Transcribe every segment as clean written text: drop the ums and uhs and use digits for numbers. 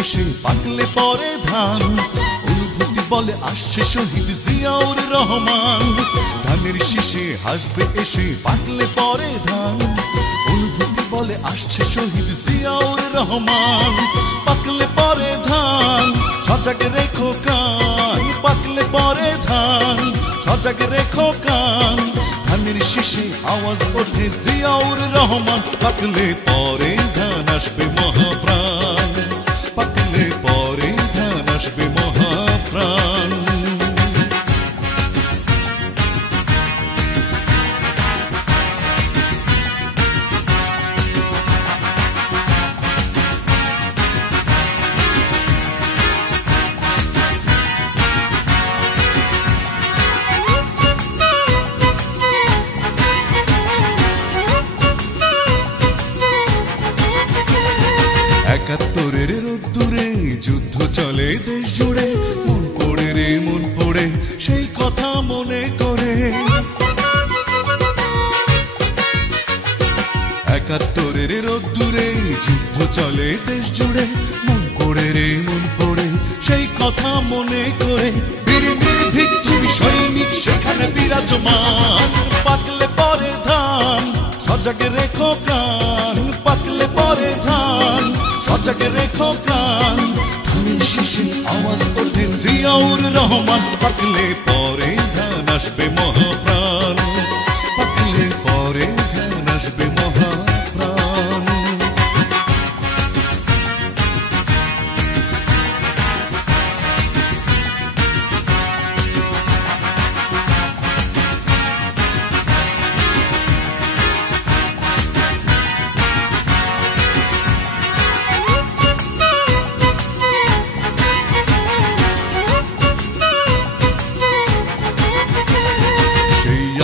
এসে পাকলে পরে ধান। অনুভূতি বলে আসছে শহীদ জিয়াউর রহমান। ধানের শীষে হাসবে এসে পাকলে পরে ধান। অনুভূতি বলে আসছে শহীদ জিয়াউর রহমান। পাকলে পরে ধান সজাগ রেখো কান। পাকলে পরে ধান সজাগ রেখো কান। ধানের শীষে আওয়াজ ওঠে জিয়াউর রহমান। পাকলে পরে ধান আসবে মহাপ্রাণ। পাকলে পরে ধান আসবে মহাপ্রাণ। একাত্তরের রোদ্দুরে যুদ্ধ চলে দেশ জুড়ে। মন পড়ে রে মন পড়ে সেই কথা মনে করে। একাত্তরের রোদ্দুরে যুদ্ধ চলে দেশ জুড়ে। মন পড়ে রে মন পড়ে সেই কথা মনে করে। বীর নির্ভীক তুমি সৈনিক সেখানে বিরাজমান। পাকলে পরে ধান সজাগ রেখো কান। পাকলে পরে ধান সজাগ রেখো কান। ধানের শীষে আওয়াজ ওঠে জিয়াউর রহমান। পাকলে পরে ধান আসবে মহাপ্রাণ। পাকলে পরে ধান আসবে মহাপ্রাণ।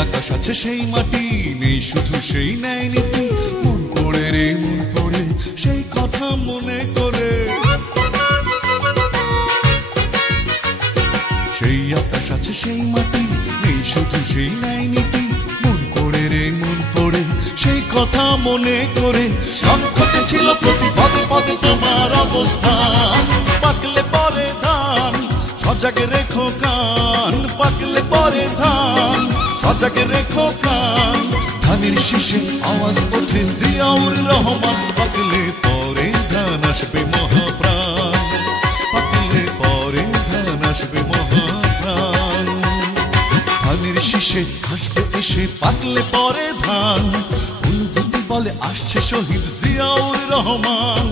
আকাশ আছে সেই মাটি নেই শুধু সেই ন্যায় নীতি। মন পড়ে রে মন পড়ে সেই কথা মনে করে। সেই আকাশ আছে সেই মাটি নেই শুধু সেই ন্যায় নীতি। মন পড়ে রে মন পড়ে সেই কথা মনে করে। সংকটে ছিল প্রতি পদে পদে তোমার অবস্থান। পাকলে পরে ধান সজাগ রেখো কান। পাকলে পরে ধান সজাগ রেখো কান। ধানের শীষে আওয়াজ ওঠে জিয়াউর রহমান। পাকলে পরে ধান আসবে মহাপ্রাণ। পাকলে পরে ধান আসবে মহাপ্রাণ। ধানের শীষে হাসবে এসে পাকলে পরে ধান। অনুভূতি বলে আসছে শহীদ জিয়াউর রহমান।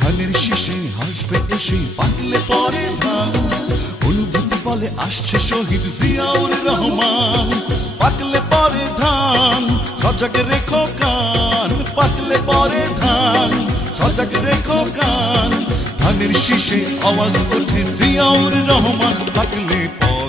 ধানের শীষে হাসবে এসে পাকলে পরে ধান। অনুভূতি বলে আসছে শহীদ জিয়াউর রহমান। পাকলে পরে ধান সজাগ রেখো কান। পাকলে পরে ধান সজাগ রেখো কান। ধানের শীষে আওয়াজ ওঠে জিয়াউর রহমান। পাকলে পরে